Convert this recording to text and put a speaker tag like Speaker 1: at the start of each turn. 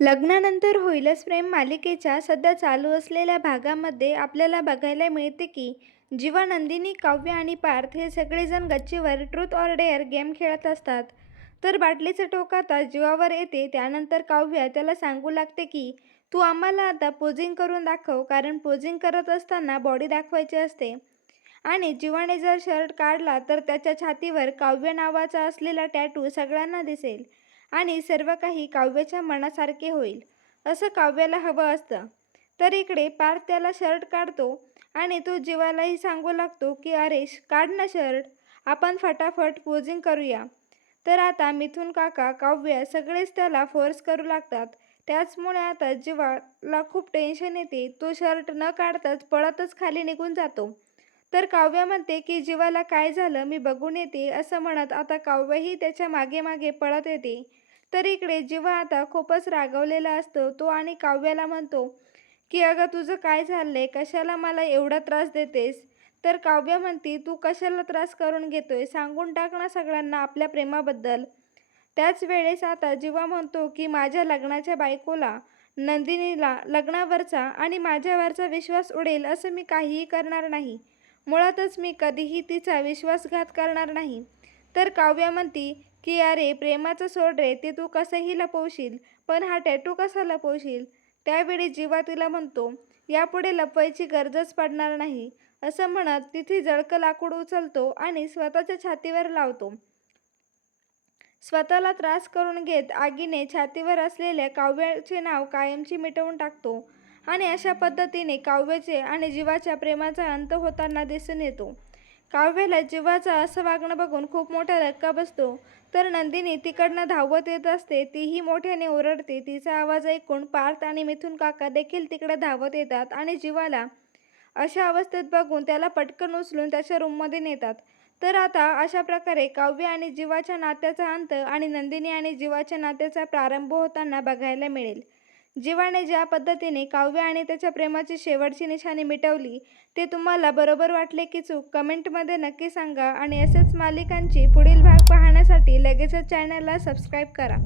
Speaker 1: लग्नानंतर होईलच प्रेम मालिकेच्या सध्या चालू असलेल्या भागामध्ये आपल्याला बघायला मिळते की जीवा नंदिनी काव्य आणि पार्थ हे सगळेजण गच्चीवर ट्रूथ ऑर डेअर गेम खेळत असतात. तर बाटलीचं टोक आता जीवावर येते त्यानंतर काव्य त्याला सांगू लागते की तू आम्हाला आता पोजिंग करून दाखव कारण पोजिंग करत असताना बॉडी दाखवायची असते. आणि जीवाने जर शर्ट काढला तर त्याच्या छातीवर काव्य नावाचा असलेला टॅटू सगळ्यांना दिसेल. आणि सर्व काही काव्याच्या मनासारखे होईल. असं काव्याला हवं असतं. तर इकडे पार्थ त्याला शर्ट काढतो आणि तो जीवालाही सांगू लागतो की अरे श- काढ ना शर्ट. आपण फटाफट पोजिंग करूया. तर आता मिथून काका काव्य सगळेच त्याला फोर्स करू लागतात. त्याचमुळे आता जीवाला खूप टेन्शन येते. तो शर्ट न काढताच पळतच खाली निघून जातो. तर काव्य म्हणते की जीवाला काय झालं मी बघून येते असं म्हणत आता काव्यही त्याच्यामागे मागे पळत येते. तर इकडे जीवा आता खूपच रागवलेला असतो तो आणि काव्याला म्हणतो की अगं तुझं काय झालंय? कशाला मला एवढा त्रास देतेस? तर काव्य म्हणती तू कशाला त्रास करून घेतोय? सांगून टाक ना सगळ्यांना आपल्या प्रेमाबद्दल. त्याच वेळेस आता जीवा म्हणतो की माझ्या लग्नाच्या बायकोला नंदिनीला लग्नावरचा आणि माझ्यावरचा विश्वास उडेल असं मी काहीही करणार नाही. मुळातच मी कधीही तिचा विश्वासघात करणार नाही. तर काव्या म्हणती की अरे प्रेमाचं सोड रे ते तू कसंही लपवशील पण हा टॅटू कसा लपवशील? त्यावेळी जीवा तिला म्हणतो यापुढे लपवायची गरजच पडणार नाही. असं म्हणत तिथे जळकं लाकूड उचलतो आणि स्वतःच्या छातीवर लावतो. स्वतःला त्रास करून घेत आगीने छातीवर असलेल्या काव्याचे नाव कायमची मिटवून टाकतो. आणि अशा पद्धतीने काव्याचे आणि जीवाच्या प्रेमाचा अंत होताना दिसून येतो. काव्याला जीवाचा असं वागणं बघून खूप मोठा धक्का बसतो. तर नंदिनी तिकडनं धावत येत असते तीही मोठ्याने ओरडते. तिचा आवाज ऐकून पार्थ आणि मिथून काका देखील तिकडे धावत येतात आणि जीवाला अशा अवस्थेत बघून त्याला पटकन उचलून त्याच्या रूममध्ये नेतात. तर आता अशा प्रकारे काव्य आणि जीवाच्या नात्याचा अंत आणि नंदिनी आणि जीवाच्या नात्याचा प्रारंभ होताना बघायला मिळेल. जीवाने ज्या पद्धतीने काव्य आणि त्याच्या प्रेमाची शेवटची निशाणी मिटवली ते तुम्हाला बरोबर वाटले की चूक कमेंटमध्ये नक्की सांगा आणि असेच मालिकांची पुढील भाग पाहण्यासाठी लगेचच चॅनलला सबस्क्राईब करा.